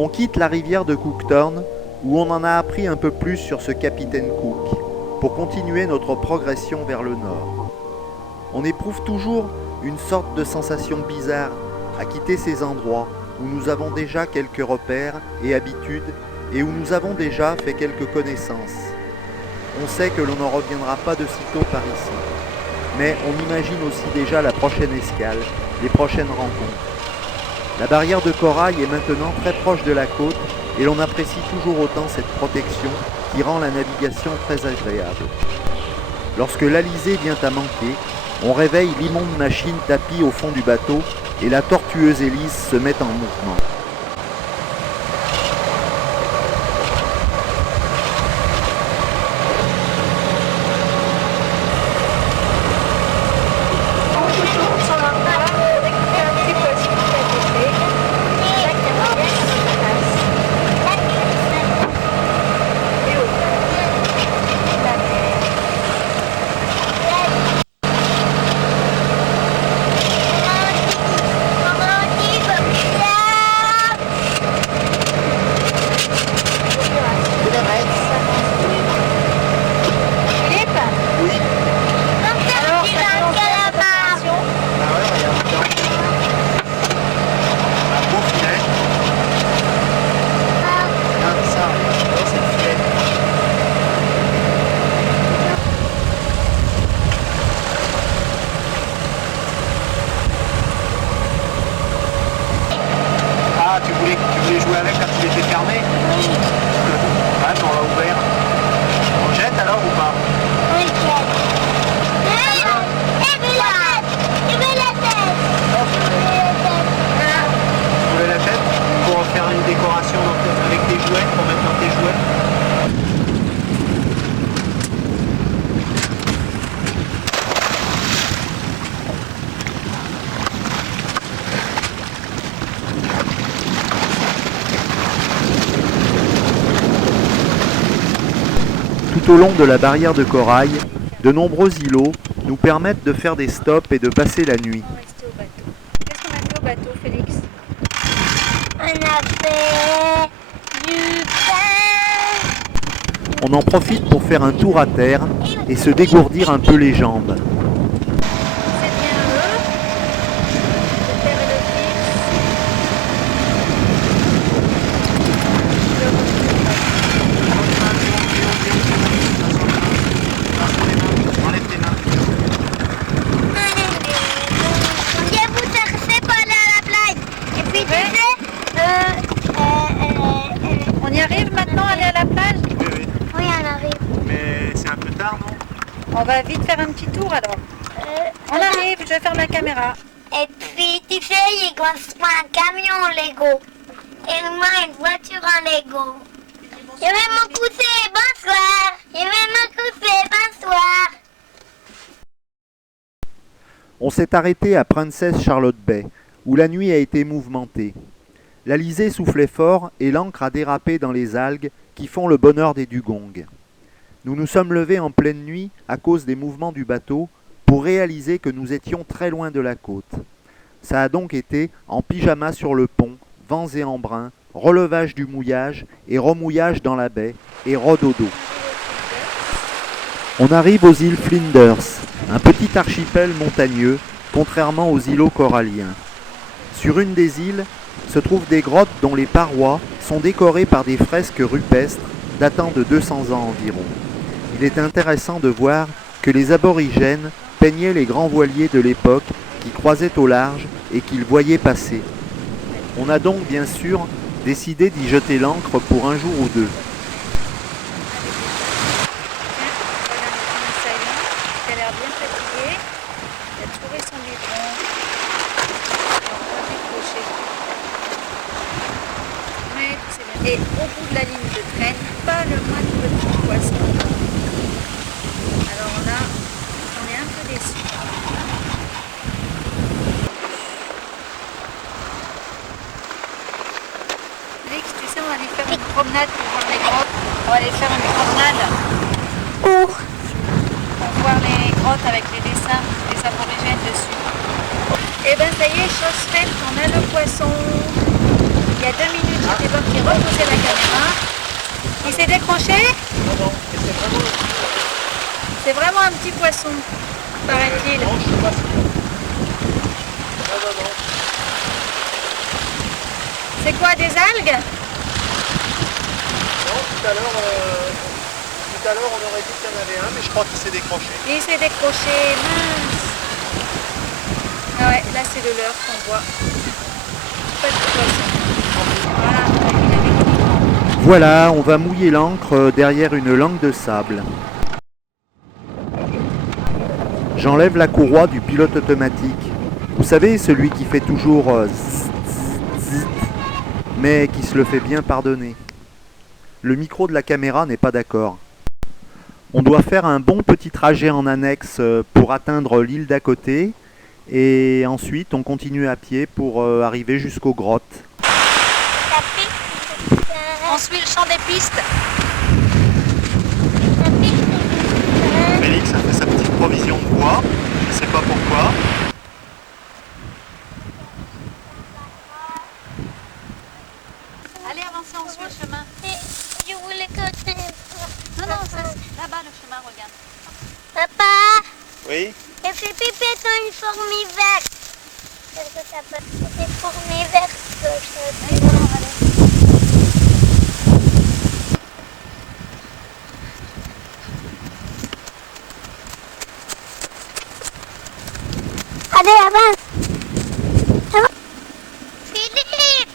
On quitte la rivière de Cooktown, où on en a appris un peu plus sur ce capitaine Cook, pour continuer notre progression vers le nord. On éprouve toujours une sorte de sensation bizarre à quitter ces endroits où nous avons déjà quelques repères et habitudes et où nous avons déjà fait quelques connaissances. On sait que l'on ne reviendra pas de sitôt par ici, mais on imagine aussi déjà la prochaine escale, les prochaines rencontres. La barrière de corail est maintenant très proche de la côte et l'on apprécie toujours autant cette protection qui rend la navigation très agréable. Lorsque l'alizé vient à manquer, on réveille l'immonde machine tapie au fond du bateau et la tortueuse hélice se met en mouvement. Tu voulais jouer avec quand il était fermé? Oui. Ah, on l'a ouvert. On jette alors ou pas? Oui, je jette. Je veux la tête. Tu voulais la tête? Pour faire une décoration avec des jouets, pour mettre dans tes jouets? Tout au long de la barrière de corail, de nombreux îlots nous permettent de faire des stops et de passer la nuit. Qu'est-ce qu'on a fait au bateau, Félix? On a fait du pain. On en profite pour faire un tour à terre et se dégourdir un peu les jambes. C'est bien eux. Le père et le Enlève tes mains. Je vous chercher pour aller à la plage. Et puis tu sais, On y arrive maintenant, aller à la plage? Oui, oui. oui, on arrive. Mais c'est un peu tard, non? On va vite faire un petit tour alors. On arrive, je vais faire la caméra. Et puis tu sais, il construit un camion en Lego. Et moi, une voiture en Lego. Je vais me coucher, bonsoir. Je vais me coucher, bonsoir. On s'est arrêté à Princess Charlotte Bay, où la nuit a été mouvementée. L'alizé soufflait fort et l'ancre a dérapé dans les algues qui font le bonheur des dugongs. Nous nous sommes levés en pleine nuit à cause des mouvements du bateau pour réaliser que nous étions très loin de la côte. Ça a donc été en pyjama sur le pont, vents et embruns, relevage du mouillage et remouillage dans la baie et rododo. On arrive aux îles Flinders, un petit archipel montagneux, contrairement aux îlots coralliens. Sur une des îles se trouvent des grottes dont les parois sont décorées par des fresques rupestres datant de 200 ans environ. Il est intéressant de voir que les aborigènes peignaient les grands voiliers de l'époque qui croisaient au large et qu'ils voyaient passer. On a donc bien sûr décidé d'y jeter l'ancre pour un jour ou deux. Qui a l'air bien fatigué. Il a trouvé son biberon. On va décrocher. Mais c'est bien. Et au bout de la ligne de traîne, pas le moindre petit poisson. Alors là, on est un peu déçus. Félix, tu sais, on va aller faire une promenade pour voir les grottes. On va aller faire une promenade. Où? Pour voir les grottes avec les dessins des aborigènes dessus. Et ben ça y est, chose faite, on a le poisson. Il y a 2 minutes, c'était Bob qui reposait la caméra. Il s'est décroché? Non, et C'est vraiment un petit poisson, paraît-il. non, je suis pas sûr. Non. C'est quoi, des algues? Non, tout à l'heure, on aurait dit qu'il y en avait un, mais je crois qu'il s'est décroché. Il s'est décroché, mince. Ah ouais, là c'est le leurre qu'on voit. Pas de poisson. Voilà, il avait Voilà, on va mouiller l'ancre derrière une langue de sable. J'enlève la courroie du pilote automatique. Vous savez, celui qui fait toujours zzz, zzz, mais qui se le fait bien pardonner. Le micro de la caméra n'est pas d'accord. On doit faire un bon petit trajet en annexe pour atteindre l'île d'à côté. Et ensuite, on continue à pied pour arriver jusqu'aux grottes. La piste, On suit le champ des pistes. la piste, Félix a fait sa petite provision de bois. Je sais pas pourquoi. Allez, avancez, on suit le chemin. je voulais que tu... Non, c'est là-bas le chemin, regarde. Papa, Oui. j'ai fait pipi sur une fourmi verte. Qu'est-ce que ça peut... C'est des fourmis vertes que je... Allez, voilà, allez. Allez, avance. Avance. Philippe,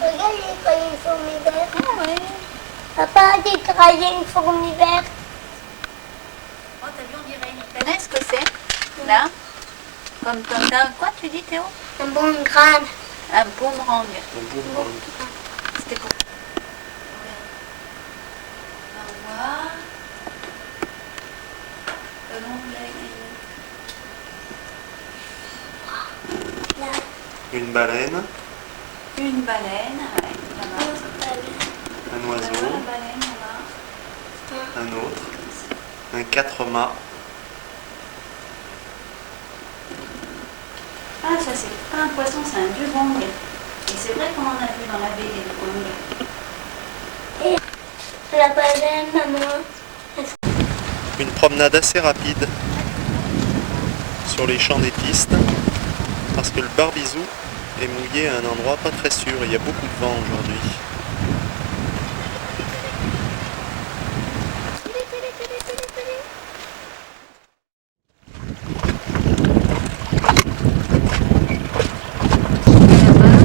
regarde, j'ai créé une fourmi verte. Ah ouais. Papa, j'ai créé une fourmi verte. Oh, t'as vu, on dirait une pénesse que c'est. Là. Comme t'as quoi, tu dis, Théo? Un bon crâne. Un boomerang. C'était pour... On va voir. Le long de Là. Une baleine, une baleine, ouais, là-bas. un Là-bas, oiseau, la baleine, là-bas. un autre, un quatre-mâts. Ah, ça c'est pas un poisson, c'est un dugong. Et c'est vrai qu'on en a vu dans la baie des dugongs. La baleine, maman. Une promenade assez rapide sur les champs des pistes parce que le Barbizou est mouillé à un endroit pas très sûr. Il y a beaucoup de vent aujourd'hui.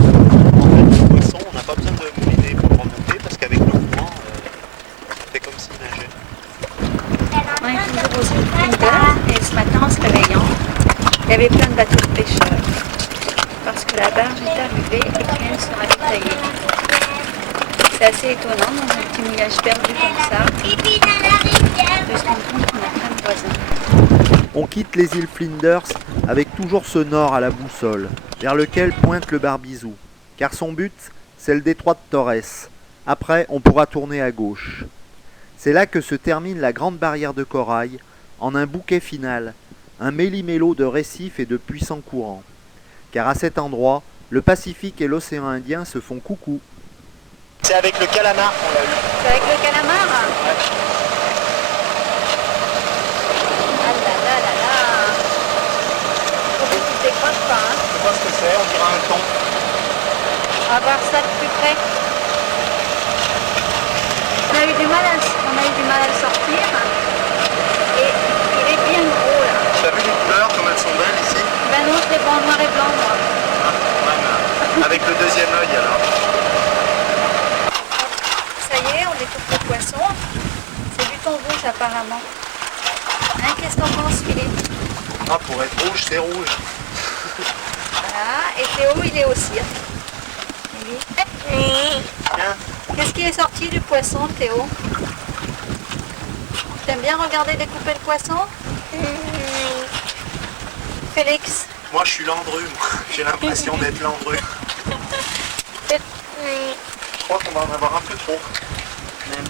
Poisson, on n'a pas besoin de mouliner pour remonter parce qu'avec le courant, on fait comme s'il nageait. On est toujours aux îles Flinders et ce matin en se réveillant, il y avait plein de bateaux de pêcheurs parce que la barge est arrivée et qu'elle sera détaillée. C'est assez étonnant dans un petit mouillage perdu comme ça, Pipi dans la rivière. de se rendre compte qu'on a plein de voisins. On quitte les îles Flinders avec toujours ce nord à la boussole, vers lequel pointe le Barbizou, car son but, c'est le détroit de Torres. Après, on pourra tourner à gauche. C'est là que se termine la grande barrière de corail, en un bouquet final, un méli-mélo de récifs et de puissants courants. Car à cet endroit, le Pacifique et l'océan Indien se font coucou. C'est avec le calamar qu'on l'a eu. C'est avec le calamar? Ah là là là là. Faut que tu te décroches pas, hein. Je sais pas ce que c'est, on dirait un thon. On va voir ça de plus près. On a eu du mal à le sortir. Et il est bien gros là. Tu as vu les couleurs comme elles sont belles ici? Ben non, je les vois en noir et blanc moi. Avec le deuxième œil alors. Ça y est, on découpe le poisson. C'est du thon rouge apparemment. Hein, qu'est-ce que t'en penses, Philippe? Ah, pour être rouge, c'est rouge. Voilà, et Théo il est au cirque. Tiens, Qu'est-ce qui est sorti du poisson, Théo? T'aimes bien regarder découper le poisson? Félix? moi je suis Landru, moi. J'ai l'impression d'être Landru. Je crois qu'on va en avoir un peu trop. Même.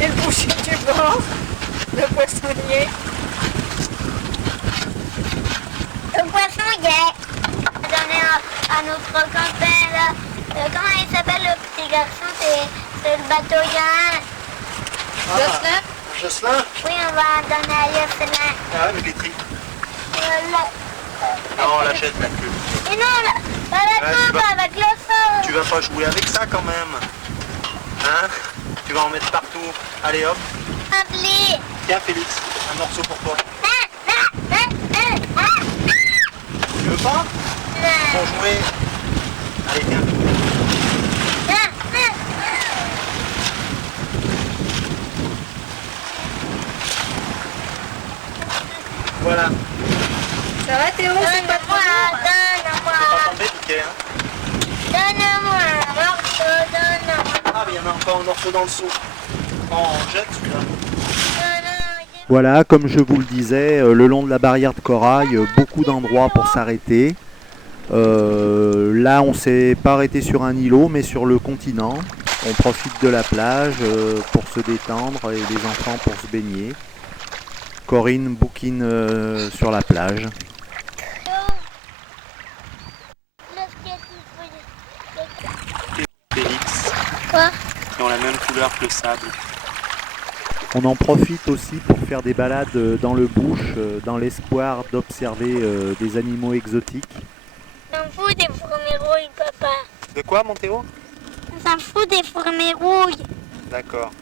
Et le boucher du bord, le poissonnier. croquantin là. Comment il s'appelle le petit garçon? C'est le bateau Yann. Jocelyn? Jocelyn? Oui, on va en donner à Jocelyn. Ah ouais, mais les tri. Non, on l'achète la queue. Et non, là, avec Ouais, moi, tu vas- pas avec le feu. Tu vas pas jouer avec ça quand même. Hein? Tu vas en mettre partout. Allez hop. Appelez. Tiens Félix, un morceau pour toi. Tu veux pas? Pour jouer. Allez viens. Voilà. Ça va Théo? C'est pas trop lourd? C'est pas tombé piqué hein? Donne-moi un morceau, donne-moi. Ah mais il y en a encore un morceau dans le seau. Oh, on jette celui-là. Voilà, comme je vous le disais, le long de la barrière de corail, beaucoup d'endroits pour s'arrêter. Là, on s'est pas arrêté sur un îlot, mais sur le continent. On profite de la plage pour se détendre et les enfants pour se baigner. Corinne bouquine sur la plage. Félix, Quoi? qui ont la même couleur que le sable. On en profite aussi pour faire des balades dans le bush, dans l'espoir d'observer des animaux exotiques. On s'en fout des fourmis-rouilles, papa. De quoi mon Théo? On s'en fout des fourmis-rouilles. D'accord.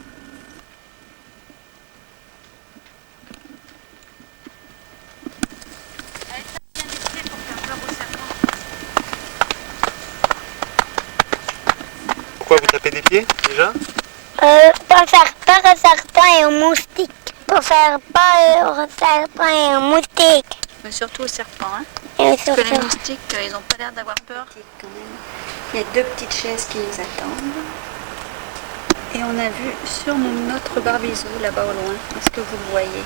Pourquoi vous tapez des pieds déjà? Pour faire peur aux serpents et aux moustiques. Pour faire peur aux serpents et aux moustiques. Mais surtout aux serpents, hein? Et Parce que les surtout, moustiques, ils n'ont pas l'air d'avoir peur. Quand même. Il y a 2 petites chaises qui nous attendent. Et on a vu sur notre barbizou, là-bas au loin. Est-ce que vous le voyez?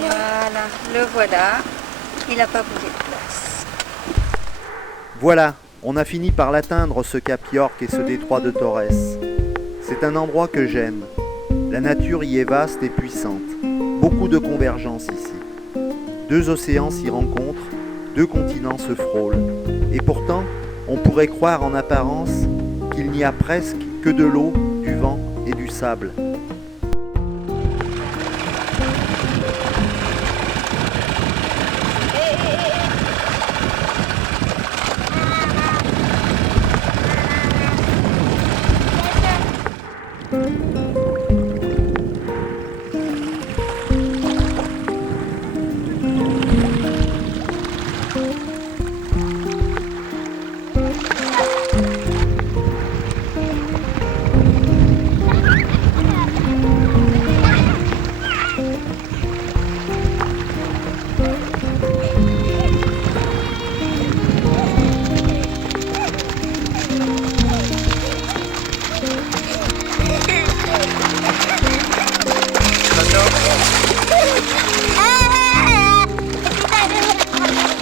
Voilà, le voilà. Il n'a pas bougé de place. Voilà, on a fini par l'atteindre ce cap York et ce détroit de Torres. C'est un endroit que j'aime. La nature y est vaste et puissante. Beaucoup de convergences ici. 2 océans s'y rencontrent, 2 continents se frôlent. Et pourtant, on pourrait croire en apparence qu'il n'y a presque que de l'eau, du vent et du sable.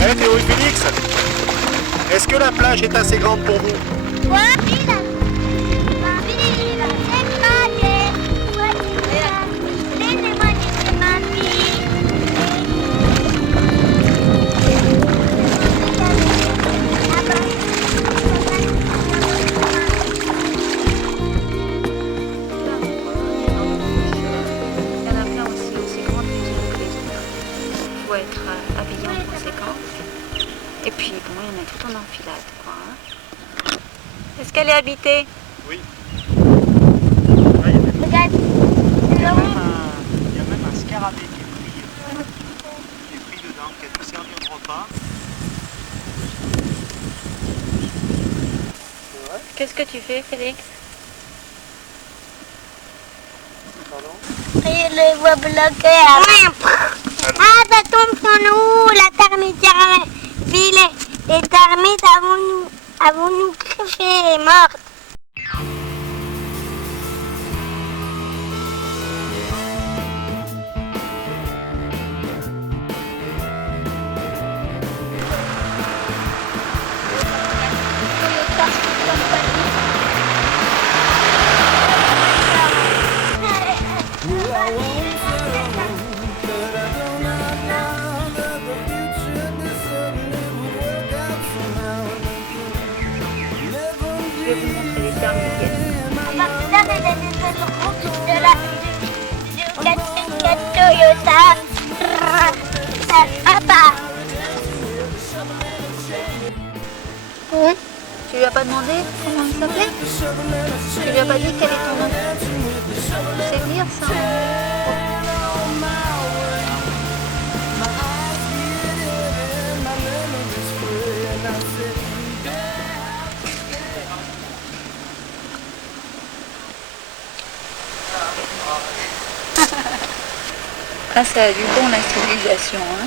Eh Théo et Félix, est-ce que la plage est assez grande pour vous? Il y en a plein aussi grandes que les autres. Il faut être habillé en conséquence. Et puis bon, il y en a tout en enfilade, quoi. Hein. Est-ce qu'elle est habitée? Oui. Là, il y a même un scarabée qui est pris dedans, qui a dû servir de repas. Qu'est-ce que tu fais, Félix? Je les vois bloqués. Ah, ça tombe sur nous, la termitière filet. Les termites avons nous greffé et mortes. Toyota. Papa. Oui. Tu lui as pas demandé comment il s'appelait? Tu lui as pas dit quel est ton nom? Tu sais lire ça? Ah, ça a du bon la civilisation, hein.